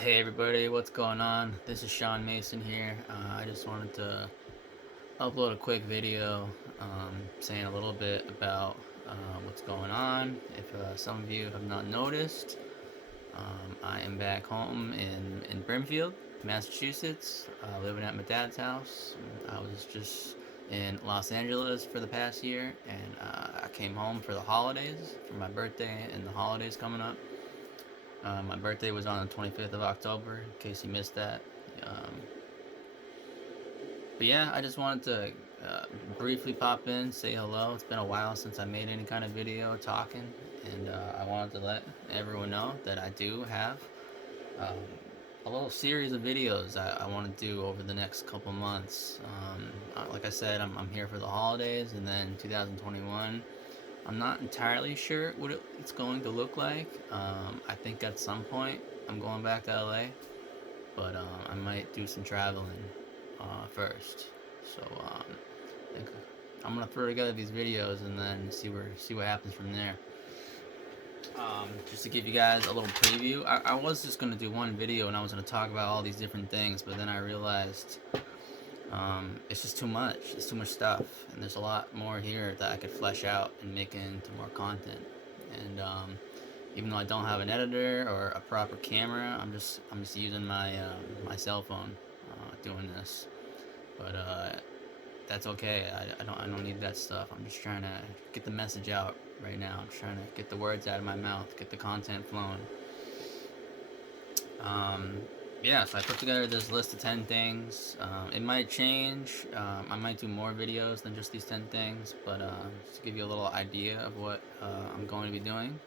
Hey everybody, what's going on? This is Sean Mason here. I just wanted to upload a quick video saying a little bit about what's going on. If some of you have not noticed, I am back home in Brimfield, Massachusetts, living at my dad's house. I was just in Los Angeles for the past year, and I came home for the holidays, for my birthday and the holidays coming up. My birthday was on the 25th of October, in case you missed that. Um, but yeah, I just wanted to briefly pop in, say hello. It's been a while since I made any kind of video talking, and I wanted to let everyone know that I do have um, a little series of videos I want to do over the next couple months. Like I said, I'm here for the holidays, and then 2021. I'm not entirely sure what it's going to look like. I think at some point I'm going back to LA, but I might do some traveling first. So I think I'm gonna throw together these videos and then see what happens from there. Just to give you guys a little preview, I was just gonna do one video and I was gonna talk about all these different things, but then I realized it's just too much. It's too much stuff, and there's a lot more here that I could flesh out and make into more content. And even though I don't have an editor or a proper camera, I'm just using my cell phone doing this. But that's okay. I don't need that stuff. I'm just trying to get the message out right now. I'm trying to get the words out of my mouth, get the content flowing. Um, yeah, so I put together this list of 10 things. It might change. I might do more videos than just these 10 things, but just to give you a little idea of what I'm going to be doing,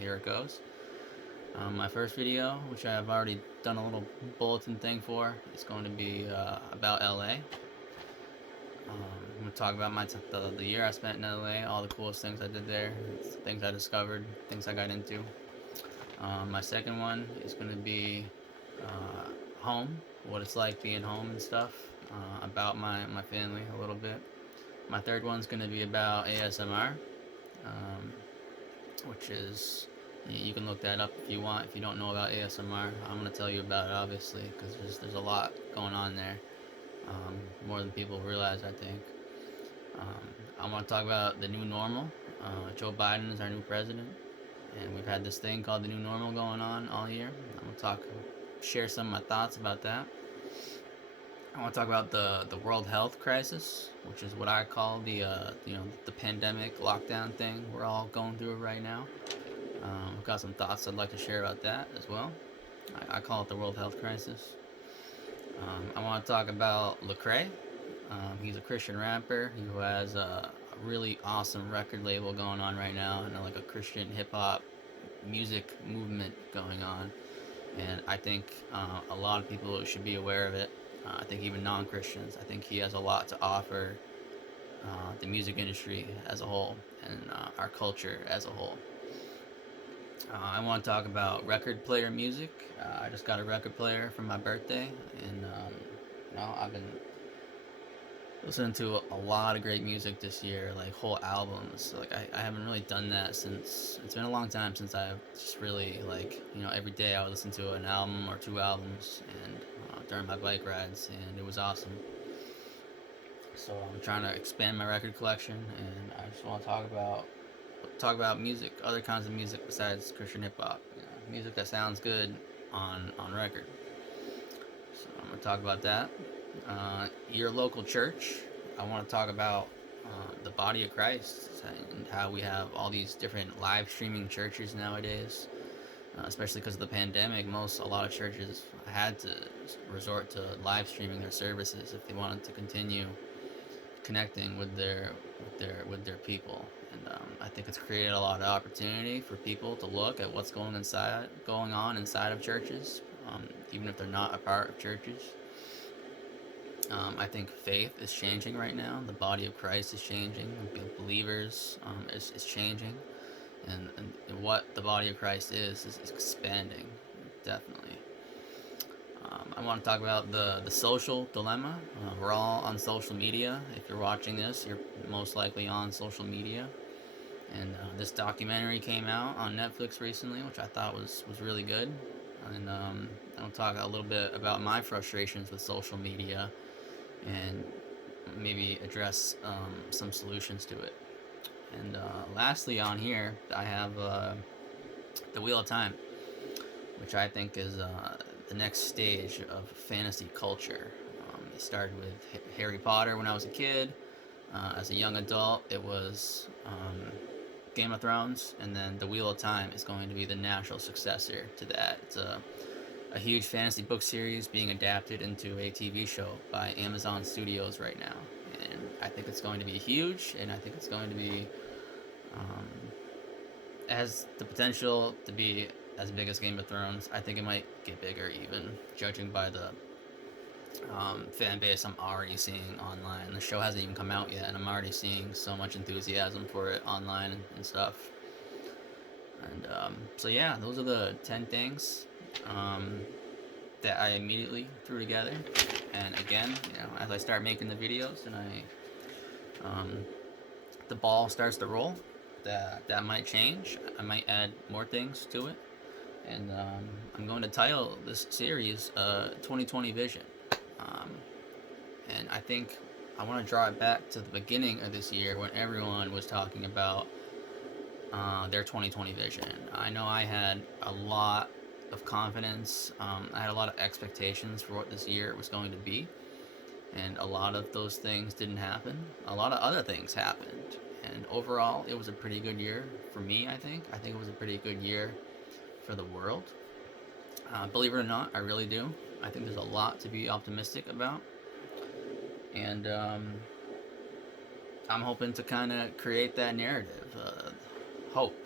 here it goes. My first video, which I have already done a little bulletin thing for, is going to be about LA. I'm going to talk about the year I spent in LA, all the coolest things I did there, things I discovered, things I got into. My second one is going to be home, what it's like being home and stuff, about my family a little bit. My third one's going to be about ASMR, um, which is, you can look that up if you want. If you don't know about ASMR, I'm going to tell you about it, obviously, because there's a lot going on there, more than people realize, I think. I want to talk about the new normal. Joe Biden is our new president, and we've had this thing called the new normal going on all year. I'm going to share some of my thoughts about that. I want to talk about the World Health Crisis, which is what I call the pandemic lockdown thing we're all going through right now. I've got some thoughts I'd like to share about that as well. I call it the World Health Crisis. I want to talk about Lecrae. He's a Christian rapper who has a really awesome record label going on right now, and like a Christian hip hop music movement going on. And I think a lot of people should be aware of it. I think even non-Christians. I think he has a lot to offer the music industry as a whole and our culture as a whole. I want to talk about record player music. I just got a record player for my birthday, and I've been listening to a lot of great music this year, like whole albums. Like I haven't really done that since it's been a long time since I've just really every day I would listen to an album or two albums, and during my bike rides, and it was awesome. So I'm trying to expand my record collection, and I just want to talk about music, other kinds of music besides Christian hip hop. Music that sounds good on record. So I'm gonna talk about that. Your local church. I want to talk about the body of Christ and how we have all these different live streaming churches nowadays. Especially because of the pandemic, a lot of churches had to resort to live streaming their services if they wanted to continue connecting with their people. And I think it's created a lot of opportunity for people to look at what's going on inside of churches, even if they're not a part of churches. I think faith is changing right now. The body of Christ is changing. Believers is changing, and what the body of Christ is expanding, definitely. I want to talk about the social dilemma. We're all on social media. If you're watching this, you're most likely on social media. And this documentary came out on Netflix recently, which I thought was really good. and I'll talk a little bit about my frustrations with social media and maybe address some solutions to it. And lastly, on here, I have the Wheel of Time, which I think is the next stage of fantasy culture. It started with Harry Potter when I was a kid. As a young adult, it was Game of Thrones, and then The Wheel of Time is going to be the natural successor to that. It's a huge fantasy book series being adapted into a TV show by Amazon Studios right now. And I think it's going to be huge, and I think it's going to be um, has the potential to be as big as Game of Thrones. I think it might get bigger, even judging by the fan base I'm already seeing online. The show hasn't even come out yet, and I'm already seeing so much enthusiasm for it online and stuff. And so yeah, those are the 10 things that I immediately threw together. And again, as I start making the videos and the ball starts to roll, that might change. I might add more things to it. And I'm going to title this series 2020 Vision. And I think I want to draw it back to the beginning of this year when everyone was talking about their 2020 vision. I know I had a lot of confidence. I had a lot of expectations for what this year was going to be, and a lot of those things didn't happen. A lot of other things happened, and overall, it was a pretty good year for me. I think it was a pretty good year for the world. Believe it or not, I really do. I think there's a lot to be optimistic about, and I'm hoping to kind of create that narrative, hope,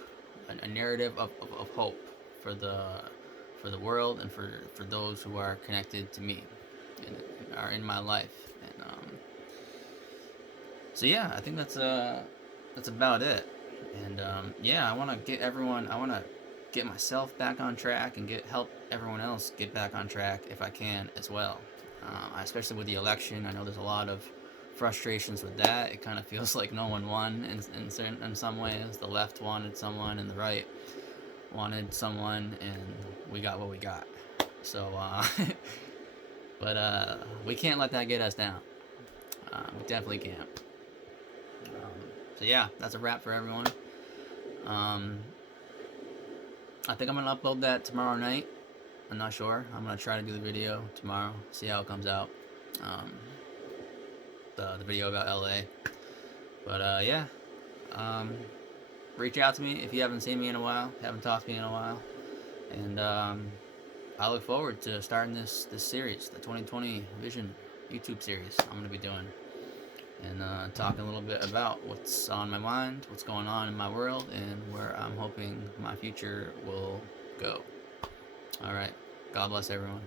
a narrative of hope for the world and for those who are connected to me and are in my life. And so yeah, I think that's about it. And yeah, I want to get myself back on track and help everyone else get back on track if I can as well. Especially with the election, I know there's a lot of frustrations with that. It kind of feels like no one won in some ways. The left wanted someone, and the right wanted someone, and we got what we got. So, but we can't let that get us down. We definitely can't. So yeah, that's a wrap for everyone. I think I'm gonna upload that tomorrow night. I'm not sure. I'm gonna try to do the video tomorrow. See how it comes out. The video about LA. But yeah. Reach out to me if you haven't seen me in a while, haven't talked to me in a while, and I look forward to starting this series, the 2020 Vision YouTube series I'm gonna be doing, and talking a little bit about what's on my mind, what's going on in my world, and where I'm hoping my future will go. All right. God bless everyone.